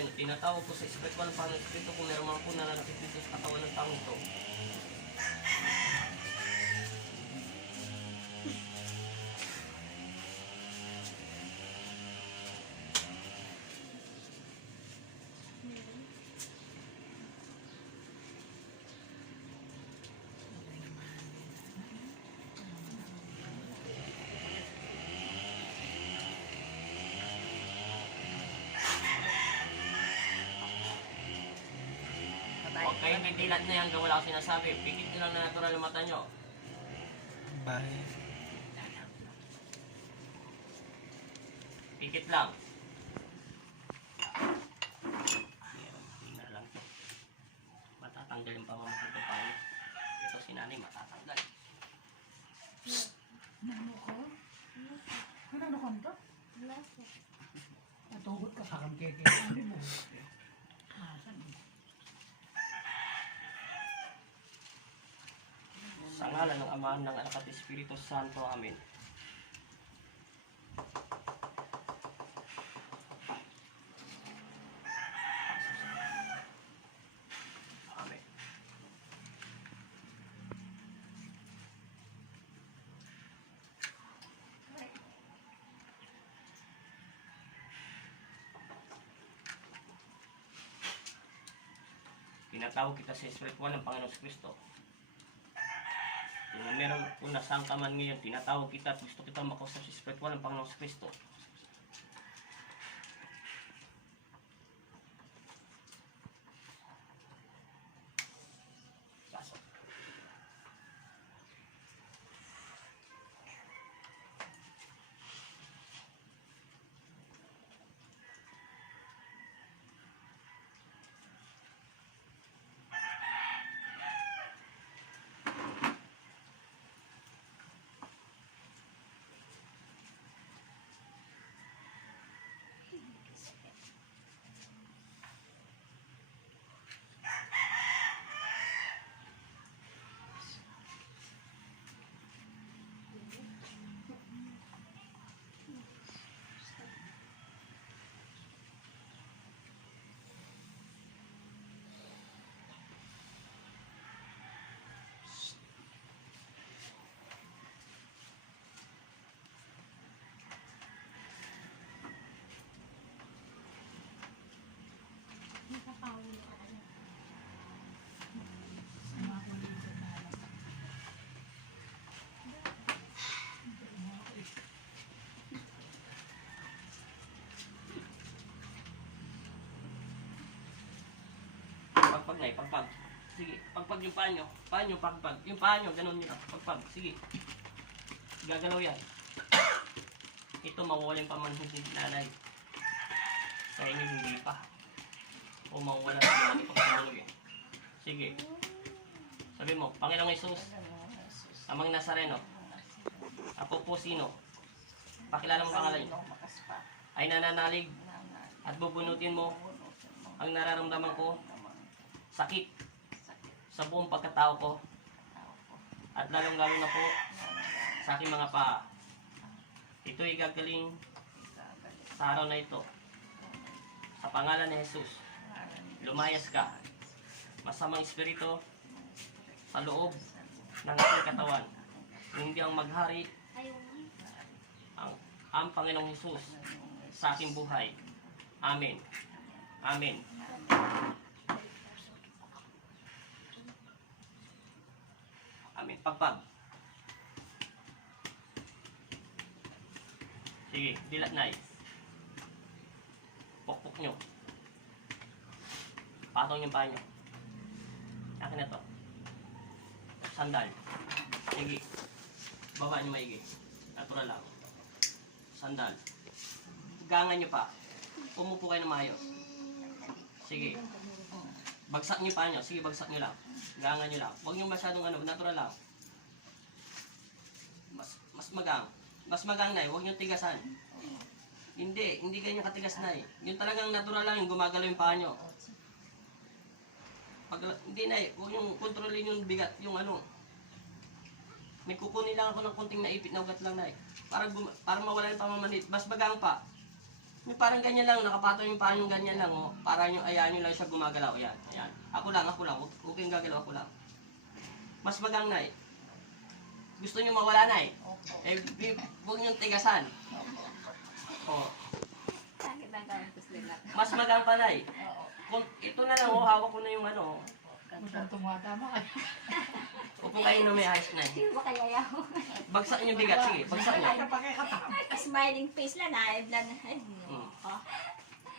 Nazareno, tinatawag ko sa espiritual ng Panginoon Espiritu kung meron mga po nananakit dito sa katawan ng taong ito. Huwag kayong didilat na yan, wala akong sinasabi. Pikit nyo lang na natural ang mata nyo. Bye. Pikit lang. Hindi na lang ito. Matatanggal yung pamamakit ko paano. Ito si nanay matatanggal. Ano ko? Ano ka nito? Natugot ka parang keke. Ano mo? Saan? Sa ngalan ng Ama, ng Anak at Espiritu Santo. Amen. Amen. Tinatawag kita sa espiritual ng Panginoon Kristo. Kung meron kung nasaan ka man ngayon, tinatawag kita at gusto kita makausap sa espiritual ng Panginoon Kristo. Pasok. Pagpag na pagpag. Sige, pagpag yung paa nyo. Paa nyo, pagpag. Yung paa nyo, ganun nyo. Pagpag, sige. Gagalaw yan. Ito, mawawala yung pamanhid ni nanay. Sa inyo, hindi pa. O mawawala sa nanay pag sumalog yan. Sige. Sabi mo, Panginoong Jesus, Amang Nazareno, ako po sino? Pakilala mo pangalan niyo. Ay nananalig at bubunutin mo ang nararamdaman ko, sakit sa buong pagkatao ko at lalong-lalo na po sa aking mga paa. Ito'y gagaling sa araw na ito. Sa pangalan ni Jesus, lumayas ka. Masamang espiritu sa loob ng aking katawan. Hindi ang maghari ang Panginoong Jesus sa aking buhay. Amen. Amen. Amen. Pagpag. Sige, dilat na pokpok nyo. Patong yung paa nyo. Akin na to. Sandal. Sige. Baba nyo maigi. Natural lang. Sandal. Gangan nyo pa. Umupo kayo na maayos. Sige. Bagsak nyo pa nyo. Sige, bagsak nyo lang. Gangan nyo lang. Huwag nyo masyadong natural lang. Mas magang. Mas magang na huwag nyo tigasan. Hindi ganyan katigas na yung talagang natural lang yung gumagalaw yung paa nyo. Hindi na huwag nyo kontrolin yung bigat, yung May kukunin lang ako ng kunting naipit na ugat lang na para mawala yung pamamanit. Mas magang pa. Yung parang ganyan lang, nakapatong yung parang yung ganyan lang, oh. Parang yung ayan nyo lang siya gumagalaw. Ayan, ayan. Ako lang. Huwag kayong gagalaw, ako lang. Mas magang, Nay. Gusto nyo mawala, Nay? Opo. Huwag nyo tigasan. Opo. Oh. Sakit ang kampus nila. Mas magang pa, Nay. Oo. Kung ito na lang, oh, hawak ko na yung ano. Mukhang tumatama ka. Huwag kong kayo na may ayos, Nay. Hindi ba kaya yaw? Bagsak nyo bigat, sige, bagsak nyo. Smiling face lang na. Ay,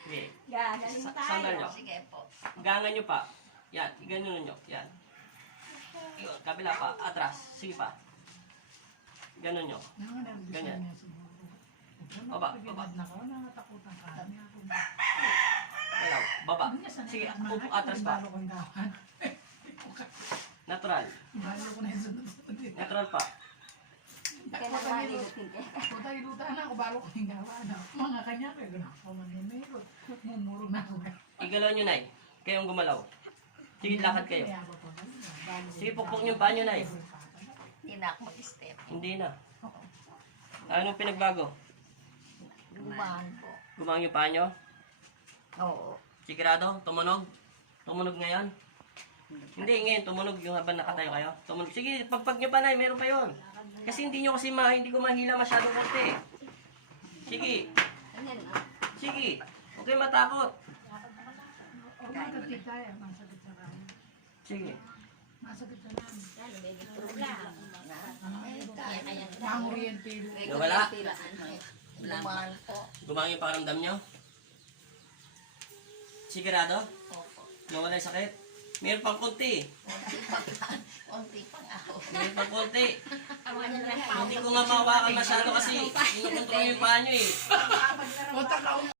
Sige, gagaling sandal nyo. tayo. Sige po. Gangan nyo pa. Yan, ganyan nyo. Yan. Yun, kabila pa, atras. Sige pa. Ganon nyo. Ganyan. Baba, baba. Nangatakutan ka. Galaw, baba. Sige, upo, atras pa. Natural. Balo ko na yung sunod-sunod. Natural pa. Kaya nang malilutin ka. Putay-lutan ako, balo ko yung gawa. Mga kanya ko, gano'n ako manimero. Mumuro na ako. Igalaw nyo, Nay. Kayong gumalaw. Sige, lakad kayo. Sige, pukpok nyo pa nyo, Nay. Hindi na ako mag-step. Hindi na. Anong pinagbago? Gumahan po. Gumang yung paa nyo? Oo. Sigurado? Tumunog? Tumunog ngayon? Hindi, ngayon tumunog yung habang nakatayo kayo. Tumunog. Sige, pagpag nyo pa, Nay. Meron pa yun. Kasi hindi nyo kasi hindi ko mahila masyadong konti. Sige. Ganyan na. Sige. Huwag kayo matakot. Masakit tayo, masakit sa rami. Sige. Masakit sa rami. Lalo, may program. Kaya Mga oriente. Nawala? Gumahan po. Gumang yung pakiramdam nyo? Sigurado? Opo. Nawala yung sakit? Meron pang konti. Konti pang ako. Meron pang konti. Hindi Hindi ko nga mawakan masyado kasi. Kinukontrol yung paa nyo eh. Punta ka